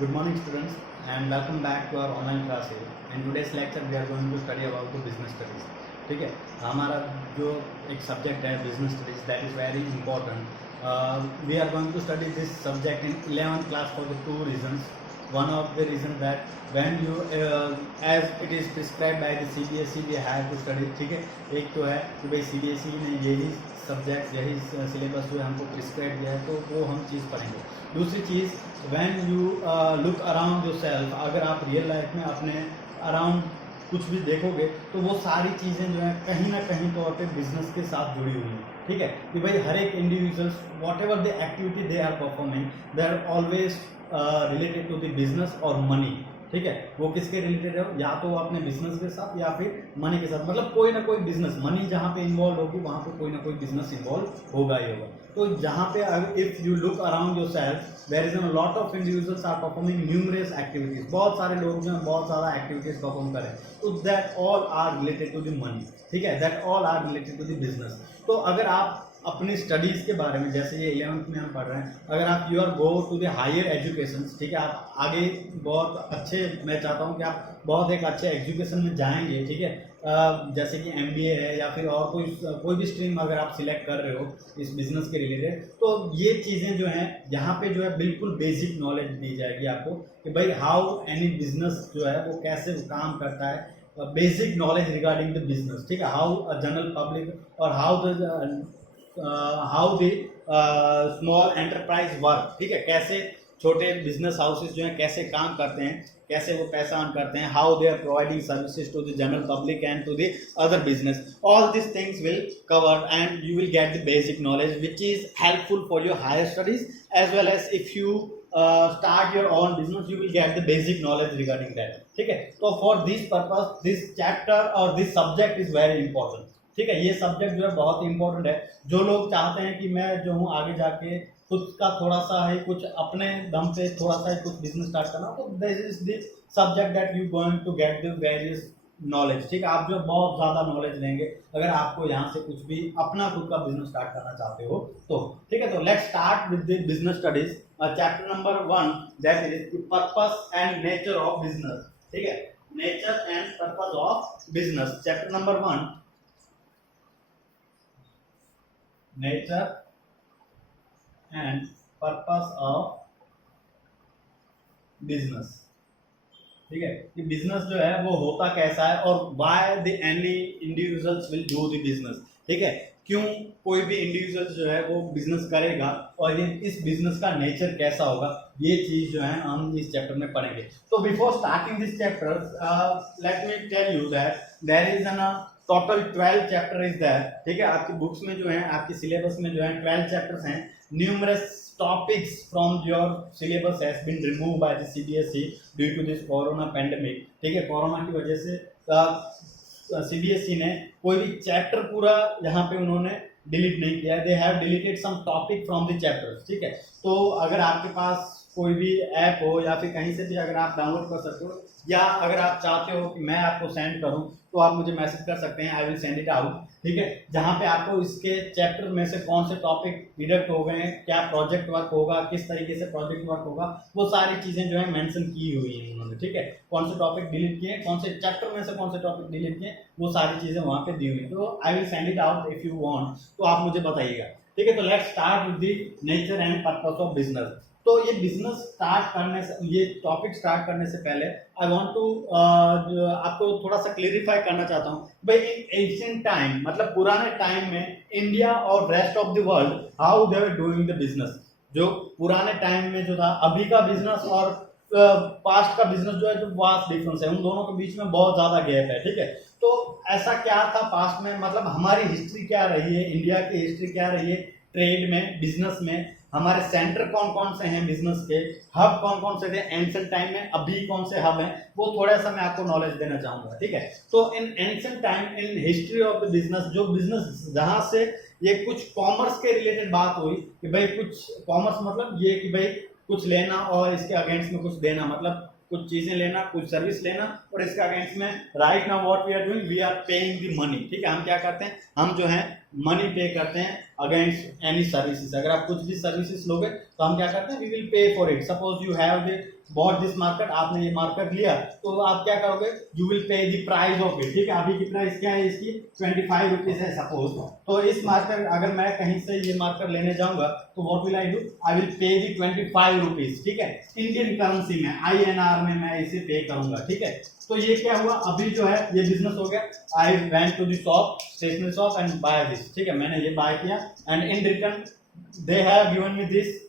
Good morning, students, and welcome back to our online classes. In today's lecture, we are going to study about the business studies. ठीक है, हमारा जो एक subject है business studies, that is very important. We are going to study this subject in 11th class for the two reasons. One of the reasons that when you as it is prescribed by the CBSE, we have to study. ठीक है, एक तो है कि भाई CBSE ने यही subject, यही सिलेबस जो है हमको प्रिस्क्राइब किया है, तो वो हम चीज़ पढ़ेंगे. दूसरी चीज़, when you look around yourself, अगर आप रियल लाइफ में अपने अराउंड कुछ भी देखोगे तो वो सारी चीज़ें जो है कहीं ना कहीं तौर पे बिजनेस के साथ जुड़ी हुई हैं. ठीक है, कि भाई हर एक individuals whatever the activity they are performing, they are always related to the business और मनी. ठीक है, वो किसके रिलेटेड है, या तो अपने बिजनेस के साथ या फिर मनी के साथ. मतलब कोई ना कोई बिजनेस, मनी जहाँ पे इन्वॉल्व होगी वहाँ पे कोई ना कोई बिजनेस इन्वॉल्व होगा ही होगा. तो जहाँ पे if you look around yourself, there is a lot of individuals are performing numerous activities. बहुत सारे लोग जो हैं बहुत सारा एक्टिविटीज परफॉर्म करें, तो that all are related to the money. ठीक है, that all are related to the business. तो अगर आप अपनी स्टडीज़ के बारे में, जैसे ये 11th में हम पढ़ रहे हैं, अगर आप you are go to the higher education, ठीक है, आप आगे बहुत अच्छे, मैं चाहता हूँ कि आप बहुत एक अच्छे एजुकेशन में जाएंगे. ठीक है, जैसे कि MBA है या फिर और कोई भी स्ट्रीम अगर आप सिलेक्ट कर रहे हो इस बिज़नेस के रिलेटेड, तो ये चीज़ें जो हैं यहाँ पे जो है बिल्कुल बेसिक नॉलेज दी जाएगी आपको कि भाई हाउ एनी बिजनेस जो है वो कैसे काम करता है. Basic knowledge regarding the business. ठीक है, हाउ जनरल पब्लिक और how the small enterprise work. ठीक है, कैसे छोटे बिजनेस हाउसेज जो हैं कैसे काम करते हैं, कैसे वो पैसा अर्न करते हैं, how they are providing services to the general public and to the other business. All this things will cover and you will get the basic knowledge which is helpful for your higher studies as well as if you start your own business, you will get the basic knowledge regarding that. ठीक है, तो for this purpose this chapter or this subject is very important. ठीक है, ये subject जो है बहुत important है. जो लोग चाहते हैं कि मैं जो हूँ आगे जाके खुद का थोड़ा सा है कुछ अपने दम पे थोड़ा सा कुछ बिजनेस स्टार्ट करना, तो this is this subject that you going to get the various knowledge. ठीक है, आप जो बहुत ज़्यादा नॉलेज लेंगे अगर आपको यहाँ से कुछ भी अपना खुद का बिजनेस स्टार्ट करना चाहते हो तो. ठीक है, तो let's start with the business studies. Chapter number 1, that is the purpose and nature of business. ठीक है, nature and purpose of business. Chapter number 1, nature and purpose of business. ठीक है, कि बिजनेस जो है वो होता कैसा है और why the any individuals will do the business. ठीक है, क्यों कोई भी इंडिविजुअल जो है वो बिजनेस करेगा और ये इस बिजनेस का नेचर कैसा होगा, ये चीज जो है हम इस चैप्टर में पढ़ेंगे. तो before starting this chapter let me tell you that there is an total 12 chapter is there. ठीक है, आपकी बुक्स में जो है, आपकी सिलेबस में जो है 12 चैप्टर्स हैं. Numerous topics from your syllabus has been removed by the CBSE due to this corona pandemic. ठीक है, कोरोना की वजह से CBSE ने कोई भी चैप्टर पूरा यहाँ पे उन्होंने डिलीट नहीं किया है. They have deleted some topic from the chapters. ठीक है, तो अगर आपके पास कोई भी ऐप हो या फिर कहीं से भी अगर आप डाउनलोड कर सकते हो, या अगर आप चाहते हो कि मैं आपको सेंड करूं तो आप मुझे मैसेज कर सकते हैं. I will send it out. ठीक है, जहां पे आपको इसके चैप्टर में से कौन से टॉपिक डिडक्ट हो गए हैं, क्या प्रोजेक्ट वर्क होगा, किस तरीके से प्रोजेक्ट वर्क होगा, वो सारी चीजें जो है मेंशन की हुई हैं उन्होंने. ठीक है, कौन से टॉपिक डिलीट किए, कौन से चैप्टर में से कौन से टॉपिक डिलीट किए, वो सारी चीजें वहां पे दी हुई हैं. तो I will send it out if you want, तो आप मुझे बताइएगा. ठीक है, तो let's start with the nature and purpose of business. तो ये बिजनेस स्टार्ट करने से, ये टॉपिक स्टार्ट करने से पहले आई वांट टू आपको थोड़ा सा क्लेरिफाई करना चाहता हूँ भाई इन एंशिएंट टाइम, मतलब पुराने टाइम में इंडिया और rest of the world how they were doing the business. जो पुराने टाइम में जो था, अभी का बिजनेस और पास्ट का बिजनेस जो है जो वास्ट डिफरेंस है, उन दोनों के बीच में बहुत ज्यादा गैप है. ठीक है, तो ऐसा क्या था पास्ट में, मतलब हमारी हिस्ट्री क्या रही है, इंडिया की हिस्ट्री क्या रही है ट्रेड में, बिजनेस में, हमारे सेंटर कौन कौन से हैं बिजनेस के, हब कौन कौन से थे एंशिएंट टाइम में, अभी कौन से हब हैं, वो थोड़ा सा मैं आपको नॉलेज देना चाहूंगा. ठीक है, तो इन ancient time, in history of the business, जो बिजनेस जहां से ये कुछ कॉमर्स के रिलेटेड बात हुई कि भाई कुछ कॉमर्स मतलब ये कि भाई कुछ लेना और इसके अगेंस्ट में कुछ देना, मतलब कुछ चीजें लेना, कुछ सर्विस लेना, और इसके अगेंस्ट में right now what we are doing, we are paying the money. ठीक है, हम क्या करते हैं, हम जो है मनी पे करते हैं अगेंस्ट एनी सर्विसेज। अगर आप कुछ भी सर्विसेज लोगे तो हम क्या करते हैं, we will pay for it. Suppose you have bought this market, आपने ये मार्केट लिया तो आप क्या करोगे, you will pay the price of it. ठीक है, अभी की प्राइस क्या है इसकी, 25 रुपीज है सपोज। तो इस मार्केट अगर मैं कहीं से ये मार्केट लेने जाऊंगा तो what will I do, I will pay the 25 rupees. ठीक है, इंडियन करेंसी में, INR में मैं इसे पे करूंगा। ठीक है, तो ये क्या हुआ, अभी जो है ये बिजनेस हो गया। I went to the shop, stationery shop and buy this. ठीक है, मैंने ये बाय किया and in return they have given me this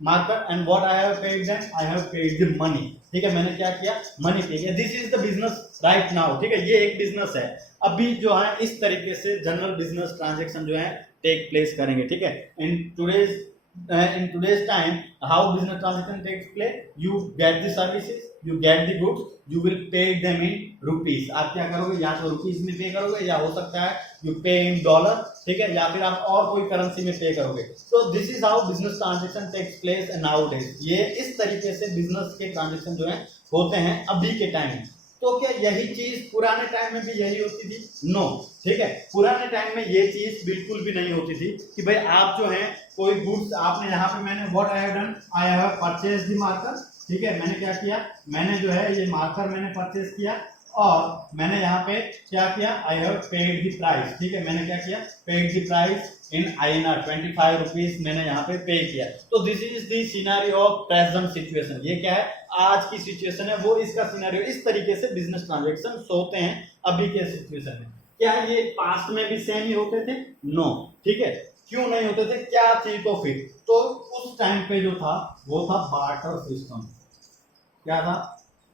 marker and what I have paid them, I have paid the money. ठीक है, मैंने क्या किया, मनी पे किया। This is the business right now. ठीक है, ये एक बिजनेस है। अभी जो है इस तरीके से जनरल बिजनेस ट्रांजैक्शन जो है टेक प्लेस करेंगे। ठीक है, in today's time how business transaction takes place, you get the services, you get the goods, you will pay them in rupees। आप क्या करोगे, या तो रुपीस में पे करोगे या हो सकता है you pay in dollar। ठीक है, या फिर आप और कोई करेंसी में पे करोगे। तो this is how business transaction takes place nowadays. ये इस तरीके से बिजनेस के ट्रांजेक्शन जो है होते हैं अभी के टाइम में। तो क्या यही चीज पुराने टाइम में भी यही होती थी? नो। ठीक है, पुराने टाइम में ये चीज बिल्कुल भी नहीं होती थी कि भाई आप जो है कोई गुड्स आपने यहाँ पे, मैंने what I have done, I have purchase the marker. ठीक है, मैंने क्या किया, मैंने जो है ये मार्कर मैंने परचेज किया और मैंने यहाँ पे क्या किया, आई हैव पेड द प्राइस। ठीक है, मैंने क्या किया, paid the price in INR 25 rupees मैंने यहाँ पे पे किया। तो this is the scenario of present situation. ये क्या है, आज की सिचुएशन है, वो इसका सिनेरियो। इस तरीके से बिजनेस ट्रांजैक्शन होते हैं अभी के सिचुएशन में। क्या ये पास्ट में भी सेम ही होते थे? नो। ठीक है, क्यों नहीं होते थे, क्या थी तो फिर, तो उस टाइम पे जो था वो था बार्टर सिस्टम। क्या था,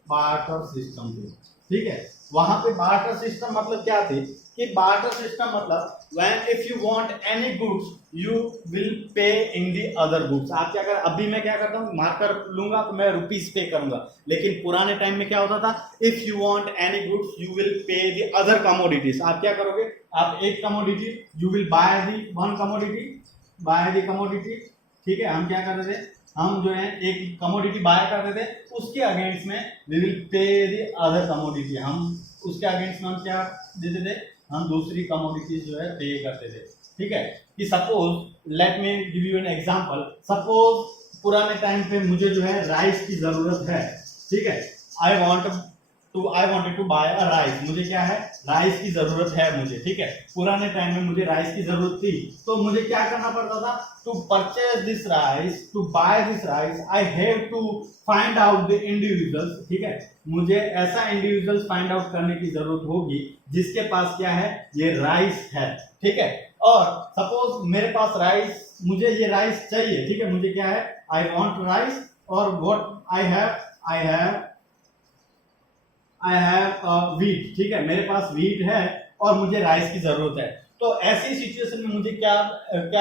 बार्टर सिस्टम थे। ठीक है, वहां पे बार्टर सिस्टम मतलब क्या थी कि बार्टर सिस्टम मतलब when if you want any goods you will पे इन दी अदर गुड्स। आप क्या कर, अभी मैं क्या करता हूँ, मार्कर लूंगा तो मैं रुपीस पे करूंगा, लेकिन पुराने टाइम में क्या होता था, if you want any goods you will पे दी अदर कमोडिटीज। आप क्या करोगे, आप एक commodity, you will by the one commodity, by the commodity. ठीक है, हम क्या करते थे, हम जो है एक कमोडिटी बाय करते थे, उसके अगेंस्ट में वी विल पे दी अदर कमोडिटी। हम उसके अगेंस्ट में हम क्या देते थे, हम दूसरी कमोडिटीज जो है पे करते थे। ठीक है, कि suppose let me give you an example, suppose पुराने टाइम पे मुझे जो है राइस की जरूरत है। ठीक है, I wanted to buy a rice, मुझे क्या है, राइस की जरूरत है मुझे। ठीक है, पुराने टाइम में मुझे राइस की जरूरत थी, तो मुझे क्या करना पड़ता था, to purchase this rice, to buy this rice I have to find out the individuals. ठीक है, मुझे ऐसा इंडिविजुअल्स फाइंड आउट करने की जरूरत होगी जिसके पास क्या है, ये राइस है। ठीक है, और सपोज मेरे पास राइस, मुझे ये राइस चाहिए। ठीक है, मुझे क्या है, आई वांट राइस और व्हाट आई हैव वीट। ठीक है, मेरे पास वीट है और मुझे राइस की जरूरत है। तो ऐसी सिचुएशन में मुझे क्या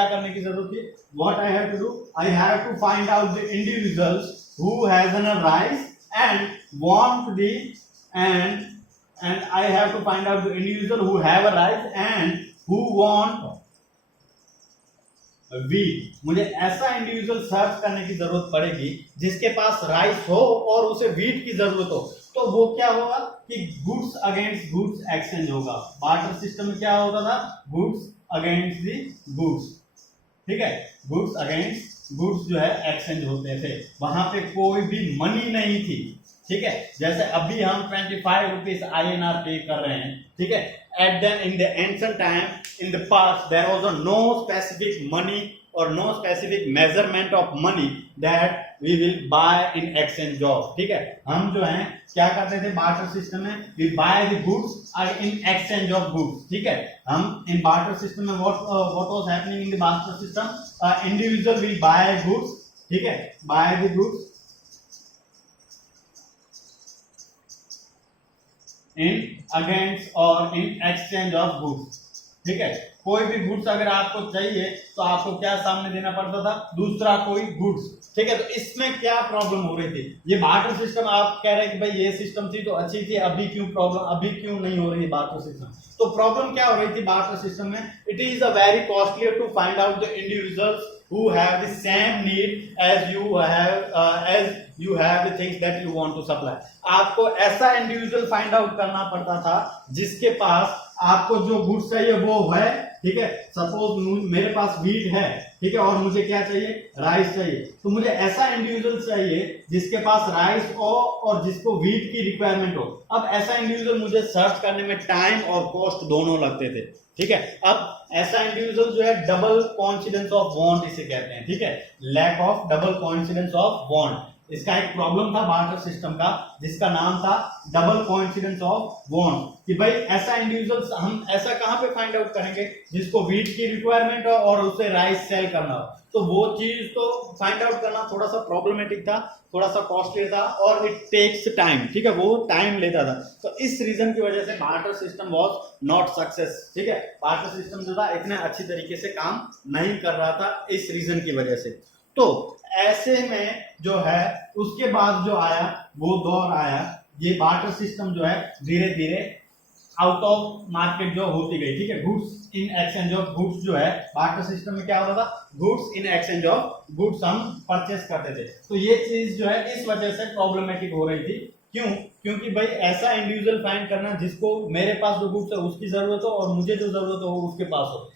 करने की जरूरत थी, what I have to do, I have to find out the individuals who has an rice and want the and I have to find out the individual who have a right and who want wheat। मुझे ऐसा individual search करने की जरूरत पड़ेगी जिसके पास rice हो और उसे व्हीट की जरूरत हो। तो वो क्या होगा कि गुड्स अगेंस्ट गुड्स एक्सचेंज होगा। बार्टर सिस्टम में क्या होता था, गुड्स अगेंस्ट दी गुड्स। ठीक है, गुड्स अगेंस्ट गुड्स जो है एक्सचेंज होते थे, वहां पे कोई भी मनी नहीं थी। ठीक है, जैसे अभी हम 25 रुपीज INR पे कर रहे हैं। ठीक है, at then in the ancient time, in the past there was no specific money और no specific measurement of money that we will buy in exchange of. ठीक है, हम जो है क्या करते थे बार्टर सिस्टम में, we buy the goods in exchange of goods. ठीक है, हम इन बार्टर सिस्टम में what was happening in the barter system, individual will buy goods. ठीक है, bye the goods in against और इन एक्सचेंज ऑफ गुड्स। ठीक है, कोई भी गुड्स अगर आपको चाहिए तो आपको क्या सामने देना पड़ता था, दूसरा कोई गुड्स। ठीक है, तो इसमें क्या प्रॉब्लम हो रही थी, ये बार्टर सिस्टम आप कह रहे हैं कि भाई ये सिस्टम थी तो अच्छी थी, अभी क्यों नहीं हो रही है बार्टर सिस्टम। तो प्रॉब्लम क्या हो रही थी बार्टर सिस्टम में, it is a very costly to find out the individuals who have the same need as you have the things that you want to supply। आपको ऐसा इंडिविजुअल फाइंड आउट करना पड़ता था जिसके पास आपको जो गुड्स चाहिए वो है, ठीक है। सपोज मेरे पास वीट है, ठीक है, और मुझे क्या चाहिए, राइस चाहिए। तो मुझे ऐसा इंडिविजुअल चाहिए जिसके पास राइस हो और जिसको वीट की रिक्वायरमेंट हो। अब ऐसा इंडिविजुअल मुझे सर्च करने में टाइम और कॉस्ट दोनों लगते थे, ठीक है। अब ऐसा इंडिविजुअल जो है डबल कोइंसिडेंस ऑफ बॉन्ड इसे कहते हैं, ठीक है, lack of double coincidence of bond. इसका एक प्रॉब्लम था बार्टर सिस्टम का जिसका नाम था डबल कोइंसिडेंस ऑफ बॉन्ड, कि भाई ऐसा इंडिविजुअल्स हम ऐसा कहां पे फाइंड आउट करेंगे जिसको वीट की रिक्वायरमेंट हो और उसे राइस सेल करना हो। तो वो चीज तो फाइंड आउट करना थोड़ा सा प्रॉब्लमेटिक था, थोड़ा सा कॉस्टली था और इट टेक्स टाइम, ठीक है, वो टाइम लेता था। तो इस रीजन की वजह से barter system was not success, ठीक है। बार्टर सिस्टम जो था इतने अच्छी तरीके से काम नहीं कर रहा था इस रीजन की वजह से। तो ऐसे में जो है उसके बाद जो आया वो दौर आया, ये बार्टर सिस्टम जो है धीरे धीरे आउट ऑफ मार्केट जो होती गई, ठीक है। Goods in exchange of goods जो है बार्टर सिस्टम में क्या होता था, goods in exchange of goods हम परचेस करते थे। तो ये चीज जो है इस वजह से प्रॉब्लमेटिक हो रही थी। क्यों? क्योंकि भाई ऐसा इंडिविजुअल फाइंड करना जिसको मेरे पास जो गुड्स है उसकी जरूरत हो और मुझे जो जरूरत हो उसके पास हो,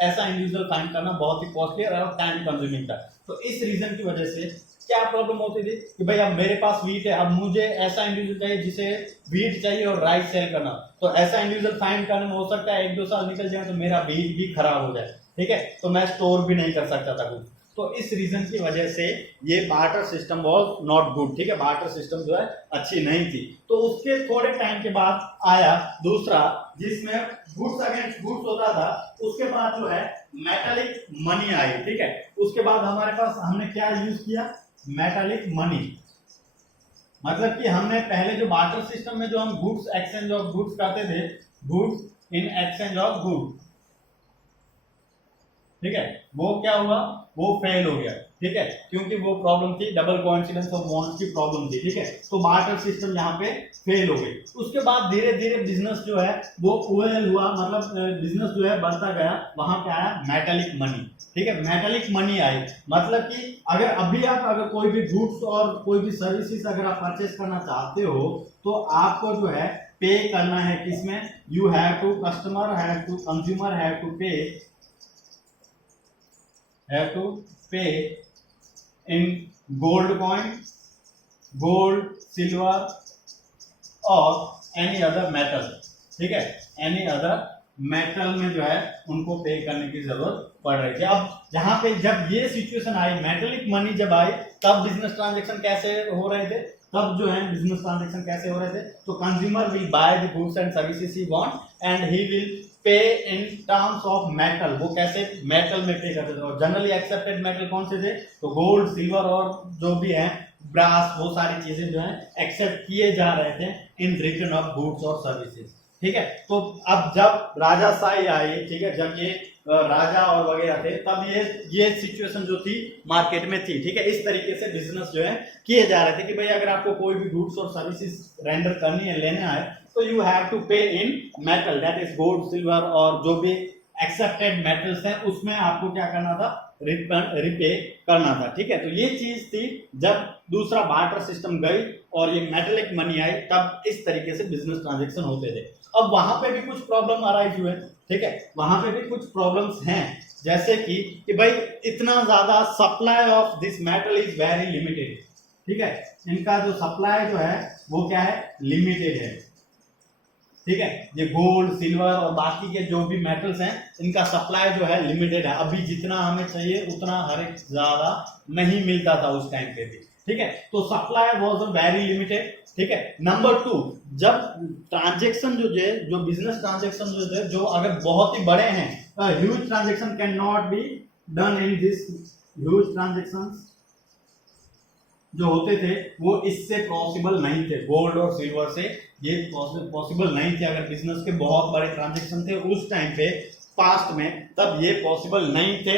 ऐसा इंडिविजुअल फाइंड करना बहुत ही कॉस्टली और टाइम कंज्यूमिंग था। तो इस रीजन की वजह से क्या प्रॉब्लम होती थी कि भाई अब मेरे पास वीट है, अब मुझे ऐसा इंडिविजुअल चाहिए जिसे वीट चाहिए और राइस सेल करना। तो ऐसा इंडिविजुअल फाइंड करने में हो सकता है 1-2 साल निकल जाए तो मेरा वीट भी खराब हो जाए, ठीक है, तो मैं स्टोर भी नहीं कर सकता था कुछ। तो इस रीजन की वजह से ये barter system was not good, ठीक है, बार्टर सिस्टम जो है अच्छी नहीं थी। तो उसके थोड़े टाइम के बाद आया दूसरा जिसमें गुड्स अगेंस्ट गुड्स होता था। उसके बाद जो है मेटालिक मनी आई, ठीक है। उसके बाद हमारे पास हमने क्या यूज किया, मेटालिक मनी। मतलब कि हमने पहले जो बार्टर सिस्टम में जो हम गुड्स एक्सचेंज ऑफ गुड्स करते थे, goods in exchange of goods, ठीक है, वो क्या हुआ, वो फेल हो गया, ठीक है, क्योंकि वो प्रॉब्लम थी डबल कोइंसिडेंस ऑफ बॉन्ड्स की प्रॉब्लम थी, ठीक है। तो बार्टर सिस्टम यहाँ पे फेल हो गई। उसके बाद धीरे धीरे बिजनेस जो है वो ओएल हुआ, मतलब बिजनेस जो है बढ़ता गया। वहां पे आया मेटालिक मनी, ठीक है, मेटालिक मनी आई। मतलब कि अगर कोई भी गुड्स और कोई भी सर्विसेज अगर आप परचेस करना चाहते हो तो आपको जो है पे करना है किसमें, you have to consumer have to pay in gold coin, gold, silver और any other metal, ठीक है, any other metal में जो है उनको पे करने की जरूरत पड़ रही थी। अब जहां पे जब ये सिचुएशन आई, मेटालिक मनी जब आई, तब बिजनेस ट्रांजेक्शन कैसे हो रहे थे, तो consumer will buy the goods and services he want and he will pay in terms of metal. वो कैसे, मेटल में पे करते थे। और जनरली एक्सेप्टेड मेटल कौन से थे, तो गोल्ड, सिल्वर और जो भी है ब्रास, वो सारी चीजें जो है एक्सेप्ट किए जा रहे थे इन रिटर्न ऑफ गुड्स और सर्विसेज, ठीक है। तो अब जब राजाशाही आई, ठीक है, जब ये राजा और वगैरह थे, तब ये सिचुएशन जो थी मार्केट में थी, ठीक है। इस तरीके से बिजनेस जो है किए जा रहे थे कि भाई अगर आपको कोई भी गुड्स और सर्विसेज रेंडर करनी है, लेना है, तो यू हैव टू पे इन metal, that is gold, silver और जो भी एक्सेप्टेड मेटल्स हैं उसमें आपको क्या करना था, रिपे करना था, ठीक है। तो ये चीज थी जब दूसरा बार्टर सिस्टम गई और ये मेटालिक मनी आई, तब इस तरीके से बिजनेस ट्रांजेक्शन होते थे। अब वहां पे भी कुछ प्रॉब्लम अराइज हुए, ठीक है, वहां पे भी कुछ प्रॉब्लम्स हैं, जैसे कि भाई इतना ज्यादा supply of this metal is very limited, ठीक है, इनका जो सप्लाई जो है वो क्या है, लिमिटेड है, ठीक है। ये गोल्ड, सिल्वर और बाकी के जो भी मेटल्स हैं इनका सप्लाई जो है लिमिटेड है। अभी जितना हमें चाहिए उतना हर एक ज्यादा नहीं मिलता था उस टाइम पे भी, ठीक है। तो सप्लाई वाज वेरी लिमिटेड, ठीक है। नंबर 2, जब ट्रांजेक्शन जो बिजनेस ट्रांजेक्शन जो अगर बहुत ही बड़े हैं, huge transaction can not be done in this, huge transactions जो होते थे वो इससे पॉसिबल नहीं थे, गोल्ड और सिल्वर से ये पॉसिबल नहीं थे। अगर बिजनेस के बहुत बड़े ट्रांजेक्शन थे उस टाइम पे पास्ट में, तब ये पॉसिबल नहीं थे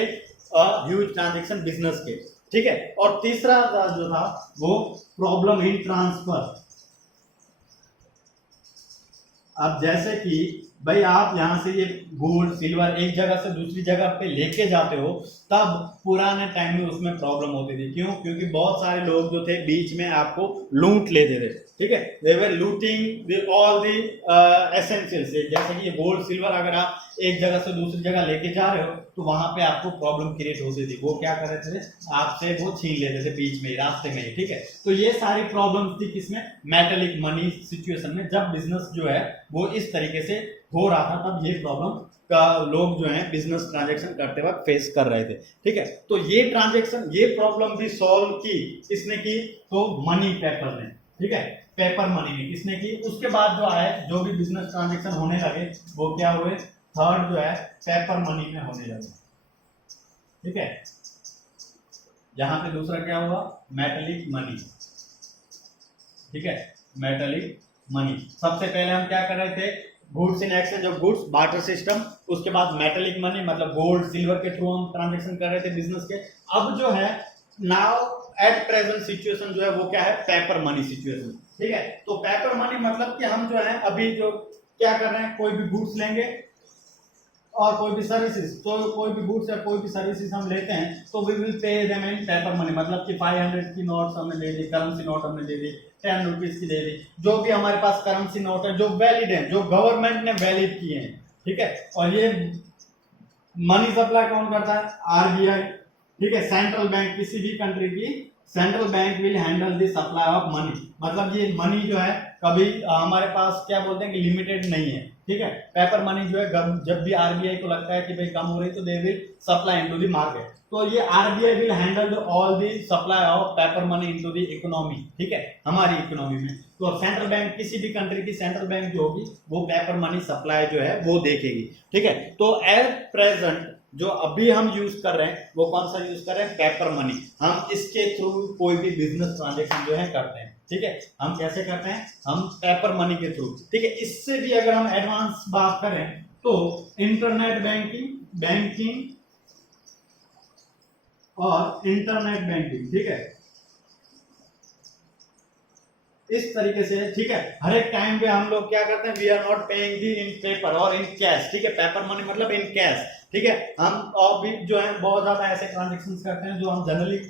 ह्यूज ट्रांजेक्शन बिजनेस के, ठीक है। और तीसरा जो था वो प्रॉब्लम इन ट्रांसफर। अब जैसे कि भाई आप यहाँ से ये गोल्ड सिल्वर एक जगह से दूसरी जगह पे लेके जाते हो, तब पुराने टाइम में उसमें प्रॉब्लम होती थी। क्यों? क्योंकि बहुत सारे लोग जो थे बीच में आपको लूट लेते थे, ठीक है, दे वर लूटिंग ऑल दी एसेंशियल्स। जैसे कि ये गोल्ड सिल्वर अगर आप एक जगह से दूसरी जगह लेके जा रहे हो तो वहां पे आपको प्रॉब्लम क्रिएट होती थी। वो क्या कर रहे थे, आपसे वो छीन लेते थे बीच में, रास्ते में ही, ठीक है। तो ये सारी प्रॉब्लम थी किसमें, मेटेलिक मनी सिचुएशन में। जब बिजनेस जो है वो इस तरीके से हो रहा था, तब ये प्रॉब्लम का लोग जो है बिजनेस ट्रांजैक्शन करते वक्त फेस कर रहे थे, ठीक है। तो ये ट्रांजैक्शन, ये प्रॉब्लम भी सॉल्व की किसने की, तो मनी पेपर ने, ठीक है, पेपर मनी ने किसने की। उसके बाद जो है जो भी बिजनेस ट्रांजैक्शन होने लगे वो क्या हुए, थर्ड जो है पेपर मनी में होने लगे, ठीक है। यहां पे दूसरा क्या हुआ, मेटेलिक मनी, ठीक है, मेटेलिक मनी। सबसे पहले हम क्या कर रहे थे, goods in exchange of goods, barter system. उसके बाद मेटेलिक मनी मतलब गोल्ड सिल्वर के थ्रू हम ट्रांजैक्शन कर रहे थे बिजनेस के। अब जो है नाउ एट प्रेजेंट सिचुएशन जो है वो क्या है, पेपर मनी सिचुएशन, ठीक है। तो पेपर मनी मतलब कि हम जो है अभी जो क्या कर रहे हैं, कोई भी गुड्स लेंगे और कोई भी सर्विसेज, तो कोई भी गुड्स या कोई भी सर्विसेज हम लेते हैं तो we will pay them in paper money. मतलब कि 500 की नोट हमने दे दी, करेंसी नोट हमने दे दी, 10 रुपीज की दे दी, जो भी हमारे पास करेंसी नोट है जो वैलिड है, जो गवर्नमेंट ने वैलिड किए हैं, ठीक है। और ये मनी सप्लाई कौन करता है, आरबीआई, ठीक है, सेंट्रल बैंक। किसी भी कंट्री की central bank will handle the supply of money. मतलब ये मनी जो है कभी हमारे पास क्या बोलते हैं कि लिमिटेड नहीं है, ठीक है। पेपर मनी जो है जब भी आरबीआई को लगता है कि भाई कम हो रही तो they will supply into the market. तो ये RBI will handle all the supply of paper money into the economy, ठीक है, हमारी इकोनॉमी में। तो सेंट्रल बैंक, किसी भी कंट्री की सेंट्रल बैंक जो होगी वो पेपर मनी सप्लाई जो है वो देखेगी, ठीक है। तो एट प्रेजेंट जो अभी हम यूज कर रहे हैं वो कौन सा यूज कर रहे हैं, पेपर मनी। हम इसके थ्रू कोई भी बिजनेस ट्रांजेक्शन जो है करते हैं, ठीक है। हम कैसे करते हैं, हम पेपर मनी के थ्रू, ठीक है। इससे भी अगर हम एडवांस बात करें तो इंटरनेट बैंकिंग और इंटरनेट बैंकिंग, ठीक है, इस तरीके से, ठीक है। हर एक टाइम पे हम लोग क्या करते हैं, we are not paying the in paper और इन कैश, ठीक है। पेपर मनी मतलब इन कैश, ठीक है। हम और भी जो है बहुत ज्यादा ऐसे ट्रांजेक्शन करते हैं जो हम जनरली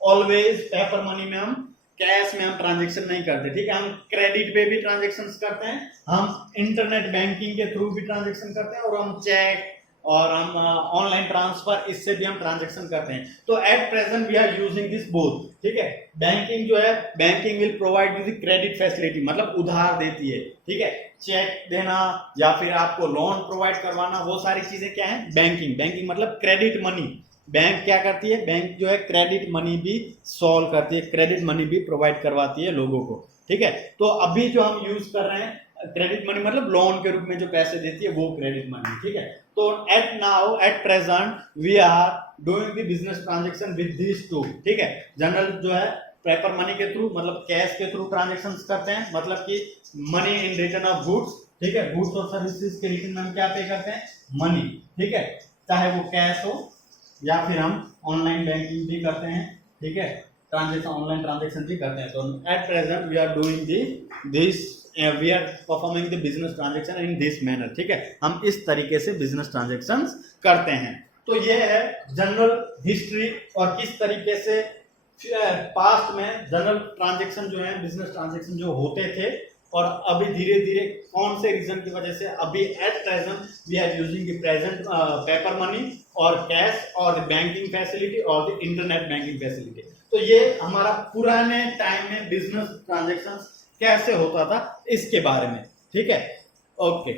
ऑलवेज पेपर मनी में, हम कैश में हम ट्रांजेक्शन नहीं करते, ठीक है। हम क्रेडिट पे भी ट्रांजेक्शन करते हैं, हम इंटरनेट बैंकिंग के थ्रू भी ट्रांजेक्शन करते हैं, और हम चेक और हम ऑनलाइन ट्रांसफर, इससे भी हम ट्रांजेक्शन करते हैं। तो at present we are using this both, ठीक है। बैंकिंग जो है, banking will provide you the credit facility, मतलब उधार देती है, ठीक है। चेक देना या फिर आपको लोन प्रोवाइड करवाना, वो सारी चीजें क्या है, बैंकिंग मतलब क्रेडिट मनी। बैंक क्या करती है, बैंक जो है क्रेडिट मनी भी सॉल्व करती है, क्रेडिट मनी भी प्रोवाइड करवाती है लोगों को, ठीक है। तो अभी जो हम यूज कर रहे हैं क्रेडिट मनी मतलब लोन के रूप में जो पैसे देती है वो क्रेडिट मनी, ठीक है। तो at present we are doing the business transaction with this two, ठीक है। जनरल जो है पेपर मनी के थ्रू मतलब कैश के थ्रू ट्रांजेक्शन करते हैं, मतलब कि money in return of goods, ठीक है। गुड्स और सर्विसेज के रिटर्न में हम क्या पे करते हैं, मनी, ठीक है, चाहे वो कैश हो या फिर हम ऑनलाइन बैंकिंग भी करते हैं, ठीक है, ट्रांजेक्शन, ऑनलाइन ट्रांजेक्शन भी करते हैं। तो at present we are doing this, we are performing the business transaction in this manner, ठीक है। हम इस तरीके से बिजनेस ट्रांजेक्शन करते हैं। तो ये है जनरल हिस्ट्री और किस तरीके से पास्ट में जनरल ट्रांजेक्शन जो है, बिजनेस ट्रांजेक्शन जो होते थे, और अभी धीरे धीरे कौन से रीजन की वजह से अभी at present we are using the present paper money और कैश और बैंकिंग फैसिलिटी और द इंटरनेट बैंकिंग फैसिलिटी। तो ये हमारा पुराने टाइम में बिजनेस ट्रांजेक्शन कैसे होता था इसके बारे में, ठीक है। ओके,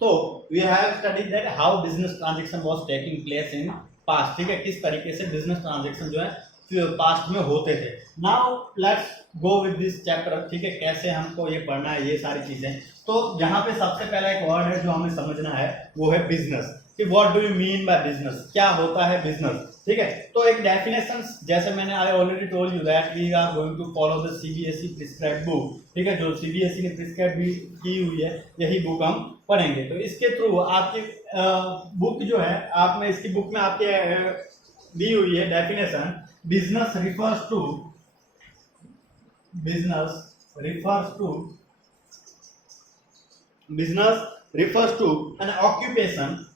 तो we have studied that how business transaction was taking place in past, ठीक है, किस तरीके से बिजनेस ट्रांजेक्शन जो है पास्ट में होते थे। Now let's go with this chapter, ठीक है, कैसे हमको ये पढ़ना है, ये सारी चीजें। तो यहाँ पे सबसे पहला एक वर्ड है जो हमें समझना है, वो है बिजनेस, कि what do you mean by business, क्या होता है बिजनेस, ठीक है। तो एक डेफिनेशन, जैसे मैंने I already told you that we are going to follow the CBSE prescribe book, ठीक है, जो सीबीएसई ने प्रिस्क्राइब भी की हुई है, यही बुक हम पढ़ेंगे। तो इसके थ्रू आपकी बुक जो है, आप में इसकी बुक में आपके दी हुई है definition, business refers to Business refers to an occupation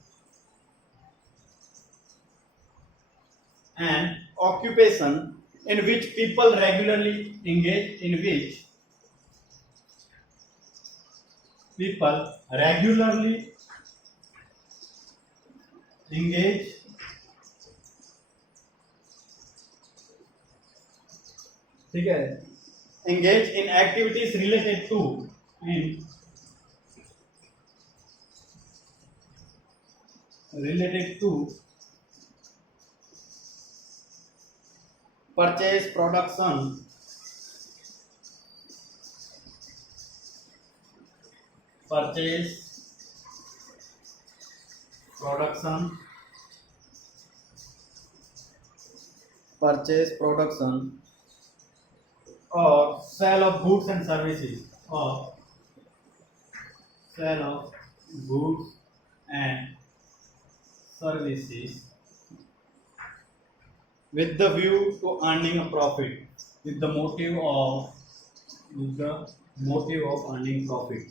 in which people regularly engage in which people regularly engage ठीक है engage in activities related to purchase production or sale of goods and services with the view to earning a profit, with the motive of earning profit.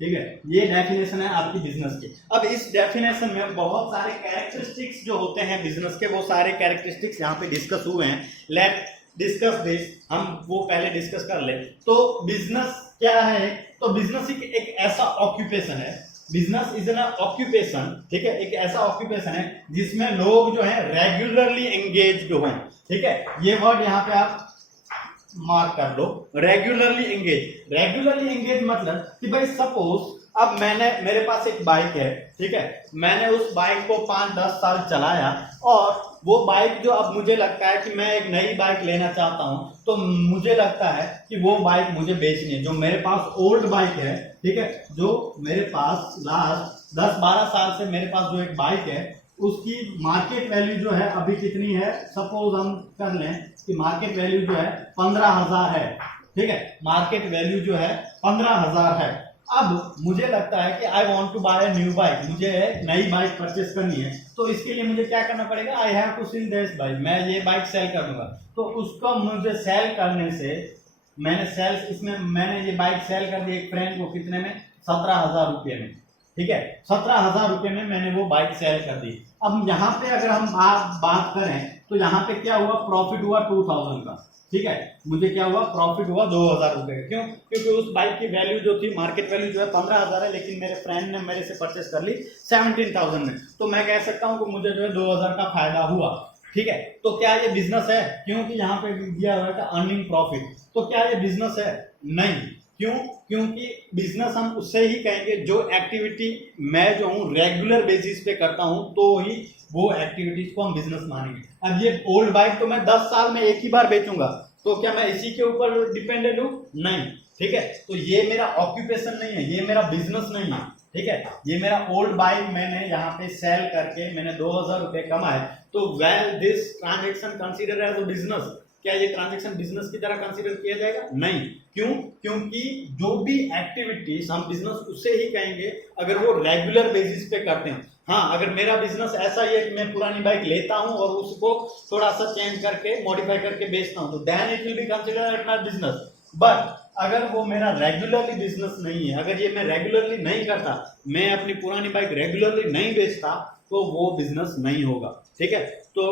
ठीक है, ये definition है आपकी business की। अब इस डेफिनेशन में बहुत सारे कैरेक्टरिस्टिक्स जो होते हैं बिजनेस के, वो सारे कैरेक्टरिस्टिक्स यहाँ पे डिस्कस हुए हैं। लेट डिस्कस दिस, हम वो पहले डिस्कस कर ले। तो बिजनेस क्या है? तो बिजनेस एक ऐसा ऑक्यूपेशन है, बिजनेस इज एन ऑक्यूपेशन, ठीक है, एक ऐसा ऑक्यूपेशन है जिसमें लोग जो है रेगुलरली एंगेज्ड हों। ठीक है, ये वर्ड यहाँ पे आप मार्क कर लो, रेगुलरली एंगेज मतलब कि भाई सपोज अब मेरे पास एक बाइक है, ठीक है, मैंने उस बाइक को 5-10 साल चलाया और वो बाइक जो अब मुझे लगता है कि मैं एक नई बाइक लेना चाहता हूं, तो मुझे लगता है कि वो बाइक मुझे बेचनी है। जो मेरे पास ओल्ड बाइक है, ठीक है, जो मेरे पास लास्ट 10-12 साल से मेरे पास जो एक बाइक है, उसकी मार्केट वैल्यू जो है अभी कितनी है? सपोज हम कर लें कि मार्केट वैल्यू जो है 15,000 है, ठीक है, मार्केट वैल्यू जो है 15,000 है। अब मुझे लगता है कि I want to buy a new bike, मुझे नई बाइक परचेस करनी है, तो इसके लिए मुझे क्या करना पड़ेगा? I have to sell this bike, मैं ये बाइक सेल कर दूंगा। तो उसको मुझे सेल करने से मैंने ये बाइक सेल कर दी एक फ्रेंड को, कितने में? 17,000 रुपये में, ठीक है, 17,000 रुपये में मैंने वो बाइक सेल कर दी। अब यहाँ पे अगर हम बात करें तो यहाँ पे क्या हुआ? प्रॉफिट हुआ 2,000 का, ठीक है, मुझे क्या हुआ? प्रॉफिट हुआ 2,000 रुपये का। क्यों? क्योंकि उस बाइक की वैल्यू जो थी, मार्केट वैल्यू जो है 15,000 है, लेकिन मेरे फ्रेंड ने मेरे से परचेस कर ली 17,000 में, तो मैं कह सकता हूँ कि मुझे जो है 2,000 का फायदा हुआ। ठीक है, तो क्या ये बिजनेस है? क्योंकि यहाँ पे दिया हुआ था अर्निंग प्रॉफिट, तो क्या ये बिजनेस है? नहीं। क्यों? क्योंकि बिजनेस हम उससे ही कहेंगे जो एक्टिविटी मैं जो हूँ रेगुलर बेसिस पे करता हूँ, तो ही वो एक्टिविटीज को हम बिजनेस मानेंगे। अब ये ओल्ड बाइक तो मैं 10 साल में एक ही बार बेचूंगा, तो क्या मैं इसी के ऊपर डिपेंडेंट हूँ? नहीं। ठीक है, तो ये मेरा ऑक्यूपेशन नहीं है, ये मेरा बिजनेस नहीं है। ठीक है, ये मेरा ओल्ड बाइक मैंने यहाँ पे सेल करके मैंने 2,000 रुपये कमाए, तो well this transaction consider as a business. क्या ये ट्रांजेक्शन बिजनेस की तरह कंसीडर किया जाएगा? नहीं। क्यों? क्योंकि जो भी एक्टिविटीज हम बिजनेस उससे ही कहेंगे अगर वो रेगुलर बेसिस पे करते हैं। हाँ, अगर मेरा बिजनेस ऐसा ही है कि मैं पुरानी बाइक लेता हूं और उसको थोड़ा सा चेंज करके मॉडिफाई करके बेचता हूं, तो then it will be considered as my business. But अगर वो मेरा रेगुलरली बिजनेस नहीं है, अगर ये मैं रेगुलरली नहीं करता, मैं अपनी पुरानी बाइक रेगुलरली नहीं बेचता, तो वो बिजनेस नहीं होगा। ठीक है, तो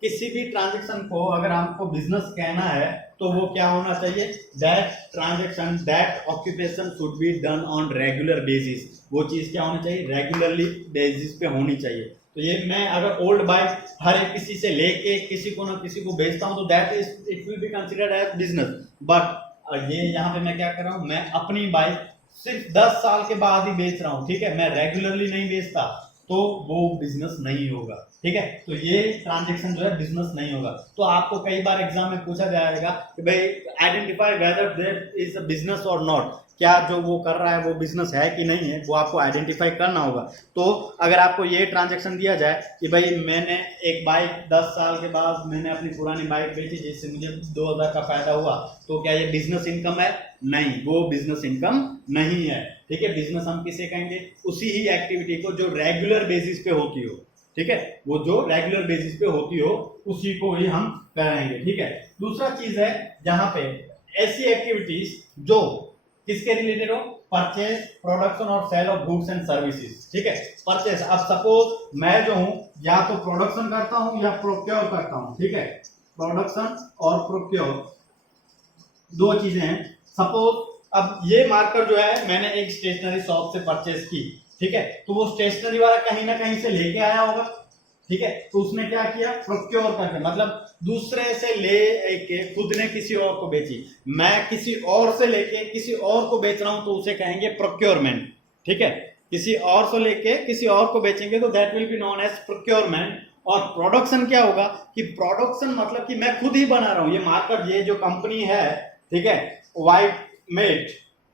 किसी भी ट्रांजैक्शन को अगर हमको बिजनेस कहना है तो वो क्या होना चाहिए? That transaction, that occupation should be done on regular basis. वो चीज क्या होनी चाहिए? रेगुलरली बेसिस पे होनी चाहिए। तो ये मैं अगर ओल्ड बाइक हर एक किसी से लेके किसी को ना किसी को बेचता हूँ, तो that is it will be considered as business. But ये यहाँ पे मैं क्या कर रहा हूँ? मैं अपनी बाइक सिर्फ 10 साल के बाद ही बेच रहा हूँ। ठीक है, मैं रेगुलरली नहीं बेचता, तो वो बिजनेस नहीं होगा। ठीक है, तो ये ट्रांजैक्शन जो है बिजनेस नहीं होगा। तो आपको कई बार एग्जाम में पूछा जाएगा कि भाई identify whether that is a business और नॉट, क्या जो वो कर रहा है वो बिजनेस है कि नहीं है, वो आपको आइडेंटिफाई करना होगा। तो अगर आपको ये ट्रांजैक्शन दिया जाए कि भाई मैंने एक बाइक 10 साल के बाद मैंने अपनी पुरानी बाइक बेची जिससे मुझे 2,000 का फायदा हुआ, तो क्या ये बिजनेस इनकम है? नहीं, वो बिजनेस इनकम नहीं है। ठीक है, बिजनेस हम किसे कहेंगे? उसी ही एक्टिविटी को जो रेगुलर बेसिस पे होती हो। ठीक है, वो जो रेगुलर बेसिस पे होती हो उसी को ही हम कहेंगे। ठीक है, दूसरा चीज है जहां पे ऐसी एक्टिविटीज जो किसके रिलेटेड हो, परचेज, प्रोडक्शन और sale of goods and services. ठीक है, परचेज, अब सपोज मैं जो हूं या तो प्रोडक्शन करता हूं या प्रोक्योर करता हूं। ठीक है, प्रोडक्शन और प्रोक्योर दो चीजें हैं। सपोज अब ये मार्कर जो है मैंने एक स्टेशनरी शॉप से परचेज की। ठीक है, तो वो स्टेशनरी वाला कहीं ना कहीं से लेके आया होगा। ठीक है, तो उसने क्या किया, प्रोक्योर करके, मतलब दूसरे से ले के खुद ने किसी और को बेची। मैं किसी और से लेके किसी और को बेच रहा हूं तो उसे कहेंगे प्रोक्योरमेंट। ठीक है, किसी और से लेके किसी और को बेचेंगे तो that will be known as procurement. और प्रोडक्शन क्या होगा कि प्रोडक्शन मतलब कि मैं खुद ही बना रहा हूं। ये मार्कर, ये जो कंपनी है, ठीक है, व्हाइट मेट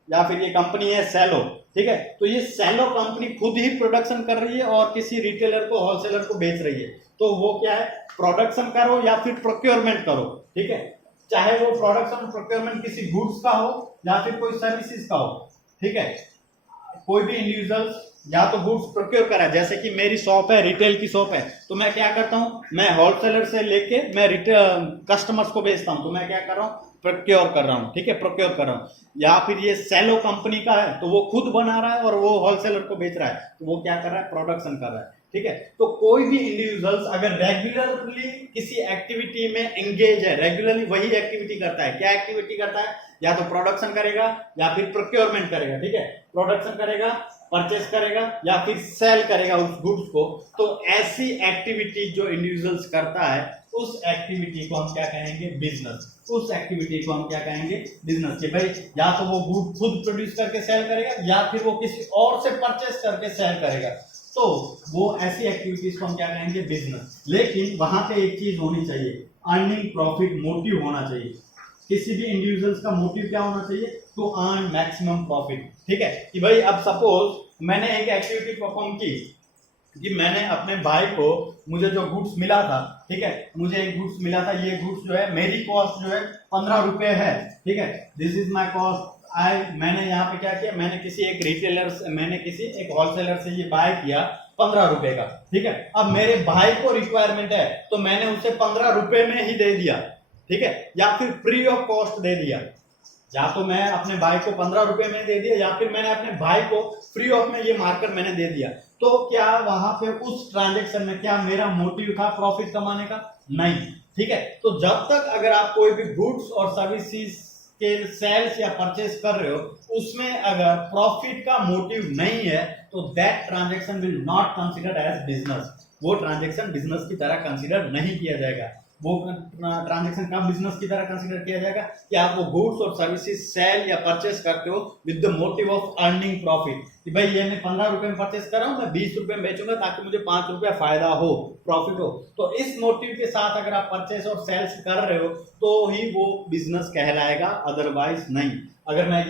या फिर ये कंपनी है सेलो। ठीक है, तो ये सेलो कंपनी खुद ही प्रोडक्शन कर रही है और किसी रिटेलर को, होलसेलर को बेच रही है। तो वो क्या है, प्रोडक्शन करो या फिर प्रोक्योरमेंट करो। ठीक है, चाहे वो प्रोडक्शन प्रोक्योरमेंट किसी गुड्स का हो या फिर कोई सर्विसेज का हो। ठीक है, कोई भी इंडिविजुअल या तो गुड्स प्रोक्योर करा, जैसे कि मेरी शॉप है, रिटेल की शॉप है, तो मैं क्या करता हूं, मैं होलसेलर से लेके मैं रिटेल कस्टमर्स को बेचता हूं, तो मैं क्या कर रहा हूं, प्रोक्योर कर रहा हूं। ठीक है, प्रोक्योर कर रहा हूं। या फिर ये सेलो कंपनी का है तो वो खुद बना रहा है और वो होलसेलर को बेच रहा है, तो वो क्या कर रहा है, प्रोडक्शन कर रहा है। ठीक है, तो कोई भी इंडिविजुअल्स अगर रेगुलरली किसी एक्टिविटी में एंगेज है, रेगुलरली वही एक्टिविटी करता है, क्या एक्टिविटी करता है, या तो प्रोडक्शन करेगा या फिर प्रोक्योरमेंट करेगा। ठीक है, प्रोडक्शन करेगा, परचेस करेगा या फिर सेल करेगा उस गुड्स को, तो ऐसी एक्टिविटी जो इंडिविजुअल्स करता है उस एक्टिविटी को हम क्या कहेंगे, बिजनेस। उस एक्टिविटी को हम क्या कहेंगे, बिजनेस। कि भाई या तो वो गुड खुद प्रोड्यूस करके सेल करेगा या फिर वो किसी और से परचेस करके सेल करेगा, तो वो ऐसी एक्टिविटीज को हम क्या कहेंगे, बिजनेस। लेकिन वहां पे एक चीज होनी चाहिए, अर्निंग प्रॉफिट मोटिव होना चाहिए। किसी भी इंडिविजुअल्स का मोटिव क्या होना चाहिए, टू अर्न मैक्सिमम प्रॉफिट। ठीक है, कि भाई अब सपोज मैंने एक एक्टिविटी परफॉर्म की कि मैंने अपने भाई को, मुझे जो गुड्स मिला था, ठीक है, मुझे एक गुड्स मिला था, ये गुड्स जो है मेरी कॉस्ट जो है 15 रुपए है। ठीक है, दिस इज माई कॉस्ट। मैंने यहाँ पे क्या किया, मैंने किसी एक रिटेलर से, मैंने किसी एक होलसेलर से ये बाय किया 15 रुपए का। ठीक है, अब मेरे भाई को रिक्वायरमेंट है तो मैंने उसे 15 रुपए में ही दे दिया। ठीक है, या फिर फ्री ऑफ कॉस्ट दे दिया। या तो मैं अपने भाई को 15 रुपए में दे दिया या फिर मैंने अपने भाई को फ्री ऑफ में ये मार्कर मैंने दे दिया। तो क्या वहां पे उस ट्रांजेक्शन में क्या मेरा मोटिव था प्रॉफिट कमाने का? नहीं। ठीक है, तो जब तक अगर आप कोई भी गुड्स और सर्विसेज के सेल्स या परचेस कर रहे हो, उसमें अगर प्रॉफिट का मोटिव नहीं है तो that transaction will not considered as business. वो ट्रांजेक्शन बिजनेस की तरह कंसिडर नहीं किया जाएगा। वो ट्रांजैक्शन कब बिजनेस की तरह कंसीडर किया जाएगा कि आप वो गुड्स और सर्विसेज सेल या परचेस करते हो with the motive of earning profit, कि भाई ये मैं 15 रुपए में परचेस कर रहा हूं, मैं 20 रुपए में बेचूंगा ताकि मुझे 5 रुपए फायदा हो, प्रॉफिट हो। तो इस मोटिव के साथ अगर आप परचेस और सेल्स कर रहे हो तो ही वो बिजनेस कहलाएगा, अदरवाइज नहीं। अगर मैं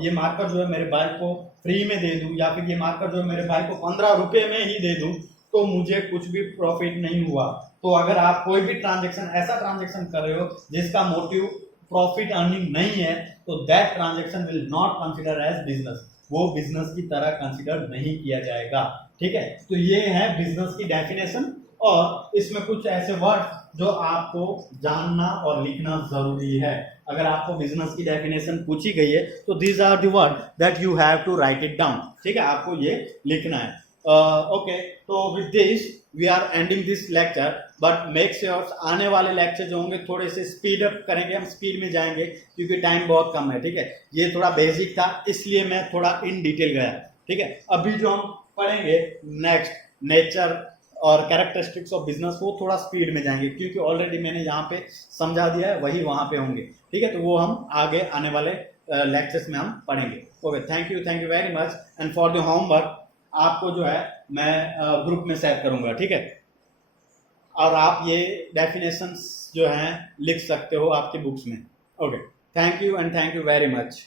ये मार्कर जो है मेरे भाई को फ्री में दे दूं या फिर ये मार्कर जो है मेरे भाई को 15 रुपए में ही दे दूं तो मुझे कुछ भी प्रॉफिट नहीं हुआ। तो अगर आप कोई भी ट्रांजैक्शन, ऐसा ट्रांजैक्शन कर रहे हो जिसका मोटिव प्रॉफिट अर्निंग नहीं है, तो that transaction will not consider as business. वो बिजनेस की तरह कंसीडर नहीं किया जाएगा। ठीक है, तो ये है बिजनेस की डेफिनेशन, और इसमें कुछ ऐसे वर्ड जो आपको जानना और लिखना जरूरी है। अगर आपको बिजनेस की डेफिनेशन पूछी गई है तो these are the word that you have to write it down. ठीक है, आपको ये लिखना है। ओके, तो with this we are ending this lecture, but make sure आने वाले लेक्चर जो होंगे थोड़े से स्पीड अप करेंगे, हम स्पीड में जाएंगे क्योंकि टाइम बहुत कम है। ठीक है, ये थोड़ा बेसिक था इसलिए मैं थोड़ा इन डिटेल गया। ठीक है, अभी जो हम पढ़ेंगे नेक्स्ट, नेचर और कैरेक्टरिस्टिक्स ऑफ बिजनेस, वो थोड़ा स्पीड में जाएंगे क्योंकि ऑलरेडी मैंने यहाँ पे समझा दिया है, वही वहाँ पे होंगे। ठीक है, तो वो हम आगे आने वाले लेक्चर्स में हम पढ़ेंगे। Okay, thank you very much. And for the homework आपको जो है मैं ग्रुप में शेयर करूंगा। ठीक है, और आप ये डेफिनेशंस जो हैं लिख सकते हो आपकी बुक्स में। Okay, thank you and thank you very much.